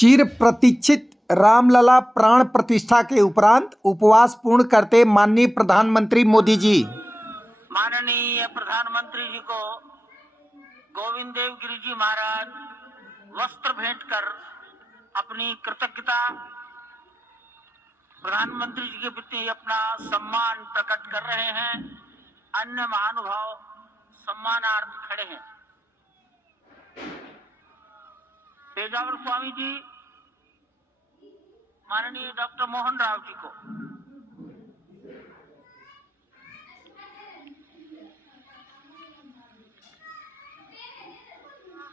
चिर प्रतीक्षित रामलला प्राण प्रतिष्ठा के उपरांत उपवास पूर्ण करते माननीय प्रधानमंत्री मोदी जी। माननीय प्रधानमंत्री जी को गोविंद देव गिरि जी महाराज वस्त्र भेंट कर अपनी कृतज्ञता प्रधानमंत्री जी के प्रति अपना सम्मान प्रकट कर रहे हैं। अन्य महानुभाव सम्मानार्थ खड़े हैं। पेजावर स्वामी जी माननीय डॉक्टर मोहन राव जी को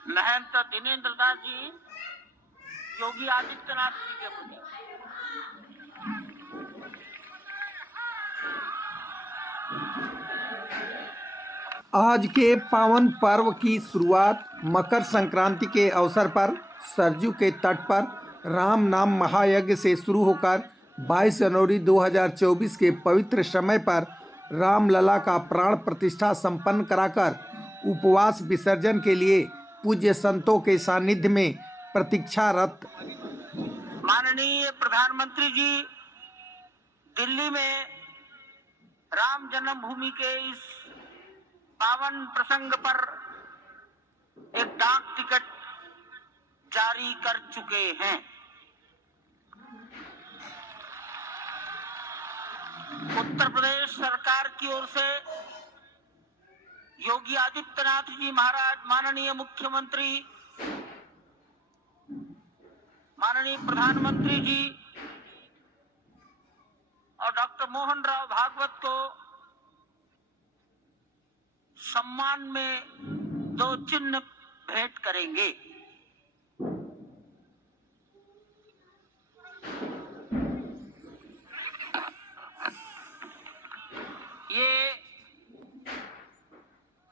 महंत दिनेन्द्र दास जी योगी आदित्यनाथ जी के प्रति आज के पावन पर्व की शुरुआत मकर संक्रांति के अवसर पर सरजू के तट पर राम नाम महायज्ञ से शुरू होकर 22 जनवरी 2024 के पवित्र समय पर रामलला का प्राण प्रतिष्ठा संपन्न कराकर उपवास विसर्जन के लिए पूज्य संतों के सानिध्य में प्रतीक्षारत माननीय प्रधानमंत्री जी दिल्ली में राम जन्मभूमि के इस पावन प्रसंग पर एक डाक टिकट जारी कर चुके हैं। उत्तर प्रदेश सरकार की ओर से योगी आदित्यनाथ जी महाराज, माननीय मुख्यमंत्री, माननीय प्रधानमंत्री जी और डॉक्टर मोहन राव भागवत को सम्मान में 2 चिन्ह भेंट करेंगे। ये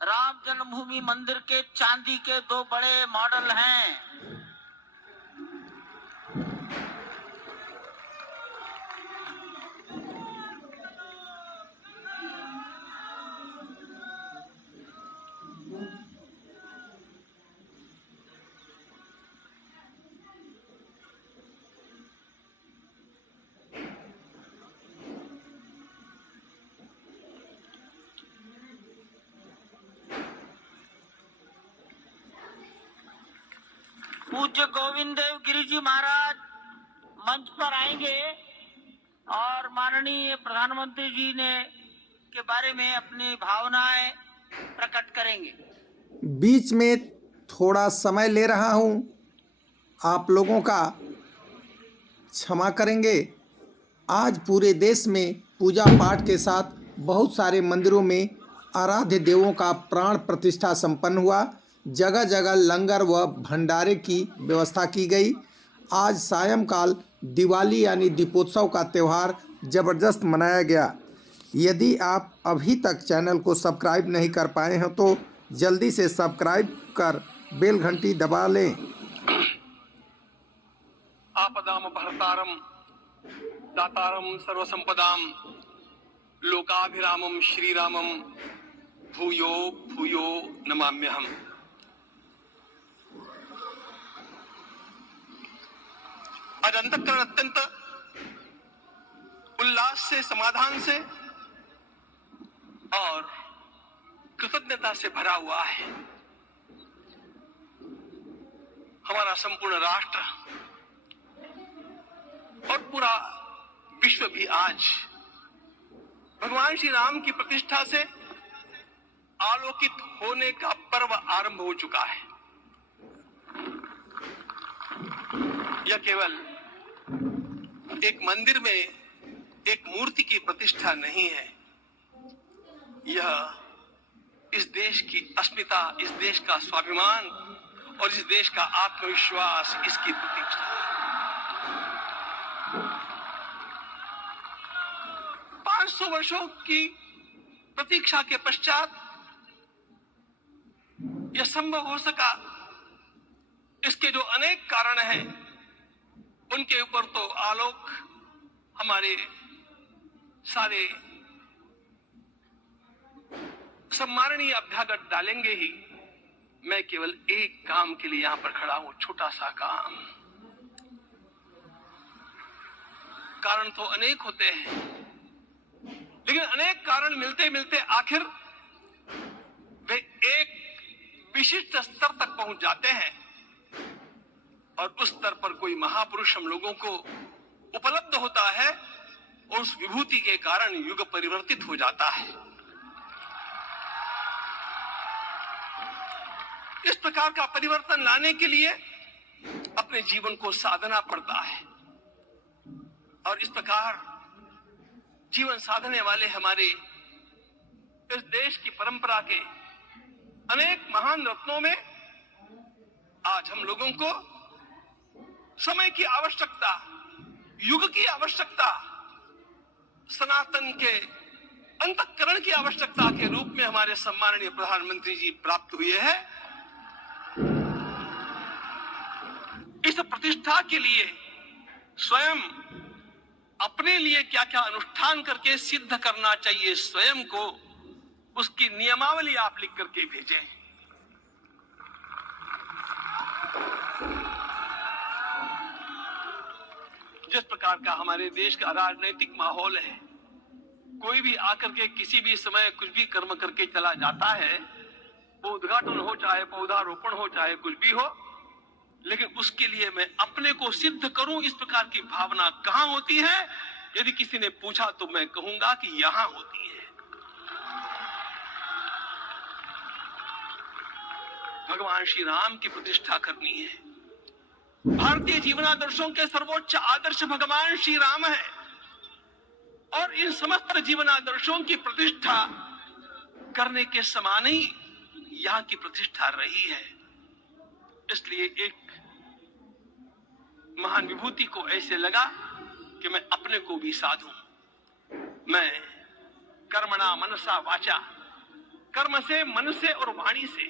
राम जन्मभूमि मंदिर के चांदी के 2 बड़े मॉडल हैं। पूज्य गोविंद देव गिरि जी महाराज मंच पर आएंगे और माननीय प्रधानमंत्री जी ने के बारे में अपनी भावनाएं प्रकट करेंगे। बीच में थोड़ा समय ले रहा हूं, आप लोगों का क्षमा करेंगे। आज पूरे देश में पूजा पाठ के साथ बहुत सारे मंदिरों में आराध्य देवों का प्राण प्रतिष्ठा संपन्न हुआ। जगह जगह लंगर व भंडारे की व्यवस्था की गई। आज सायंकाल दिवाली यानी दीपोत्सव का त्यौहार ज़बरदस्त मनाया गया। यदि आप अभी तक चैनल को सब्सक्राइब नहीं कर पाए हैं तो जल्दी से सब्सक्राइब कर बेल घंटी दबा लें। आपदाम भरतारम दातारम सर्वसंपदाम लोकाभिरामम श्रीरामम भूयो भूयो नमाम्यहम्। आज अंतःकरण अत्यंत उल्लास से, समाधान से और कृतज्ञता से भरा हुआ है। हमारा संपूर्ण राष्ट्र और पूरा विश्व भी आज भगवान श्री राम की प्रतिष्ठा से आलोकित होने का पर्व आरंभ हो चुका है। यह केवल एक मंदिर में एक मूर्ति की प्रतिष्ठा नहीं है, यह इस देश की अस्मिता, इस देश का स्वाभिमान और इस देश का आत्मविश्वास, इसकी प्रतिष्ठा है। 500 वर्षों की प्रतीक्षा के पश्चात यह संभव हो सका। इसके जो अनेक कारण हैं उनके ऊपर तो आलोक हमारे सारे सम्माननीय अभ्यागत डालेंगे ही। मैं केवल एक काम के लिए यहां पर खड़ा हूं, छोटा सा काम। कारण तो अनेक होते हैं, लेकिन अनेक कारण मिलते मिलते आखिर वे एक विशिष्ट स्तर तक पहुंच जाते हैं और उस स्तर पर कोई महापुरुष हम लोगों को उपलब्ध होता है और उस विभूति के कारण युग परिवर्तित हो जाता है। इस प्रकार का परिवर्तन लाने के लिए अपने जीवन को साधना पड़ता है और इस प्रकार जीवन साधने वाले हमारे इस देश की परंपरा के अनेक महान रत्नों में आज हम लोगों को समय की आवश्यकता, युग की आवश्यकता, सनातन के अंतःकरण की आवश्यकता के रूप में हमारे सम्माननीय प्रधानमंत्री जी प्राप्त हुए हैं। इस प्रतिष्ठा के लिए स्वयं अपने लिए क्या क्या अनुष्ठान करके सिद्ध करना चाहिए, स्वयं को उसकी नियमावली आप लिख करके भेजें। जिस प्रकार का हमारे देश का राजनीतिक माहौल है, कोई भी आकर के किसी भी समय कुछ भी कर्म करके चला जाता है, वो उद्घाटन हो चाहे पौधारोपण हो चाहे कुछ भी हो, लेकिन उसके लिए मैं अपने को सिद्ध करूं, इस प्रकार की भावना कहां होती है? यदि किसी ने पूछा तो मैं कहूंगा कि यहां होती है। भगवान श्री राम की प्रतिष्ठा करनी है। भारतीय जीवनादर्शों के सर्वोच्च आदर्श भगवान श्री राम है और इन समस्त जीवनादर्शों की प्रतिष्ठा करने के समान ही यहां की प्रतिष्ठा रही है। इसलिए एक महान विभूति को ऐसे लगा कि मैं अपने को भी साधूं। मैं कर्मणा मनसा वाचा, कर्म से, मन से और वाणी से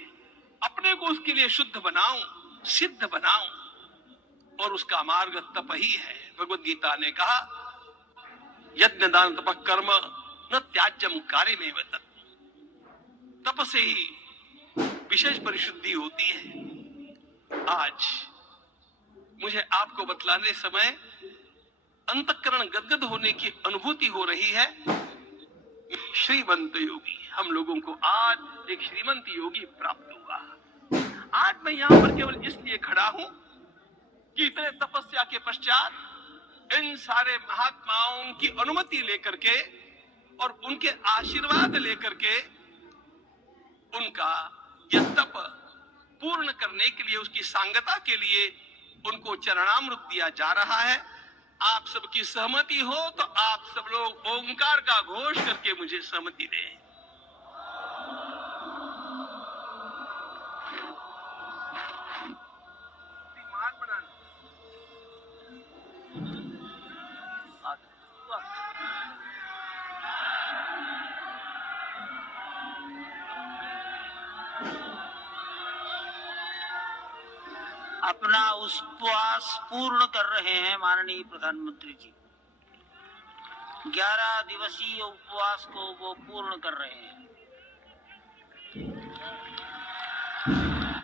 अपने को उसके लिए शुद्ध बनाऊं, सिद्ध बनाऊं, और उसका मार्ग तप ही है। भगवद गीता ने कहा, यज्ञ दान तप कर्म न त्याज्यम कार्यमेव तत्। तप से ही विशेष परिशुद्धि होती है। आज मुझे आपको बतलाने समय अंतःकरण गदगद होने की अनुभूति हो रही है। श्रीमंत योगी, हम लोगों को आज एक श्रीमंत योगी प्राप्त हुआ। आज मैं यहां पर केवल इसलिए खड़ा हूं कि इतने तपस्या के पश्चात इन सारे महात्माओं की अनुमति लेकर के और उनके आशीर्वाद लेकर के उनका यह तप पूर्ण करने के लिए, उसकी सांगता के लिए उनको चरणामृत दिया जा रहा है। आप सबकी सहमति हो तो आप सब लोग ओंकार का घोष करके मुझे सहमति दें। अपना उपवास पूर्ण कर रहे हैं माननीय प्रधानमंत्री जी। 11 दिवसीय उपवास को वो पूर्ण कर रहे हैं।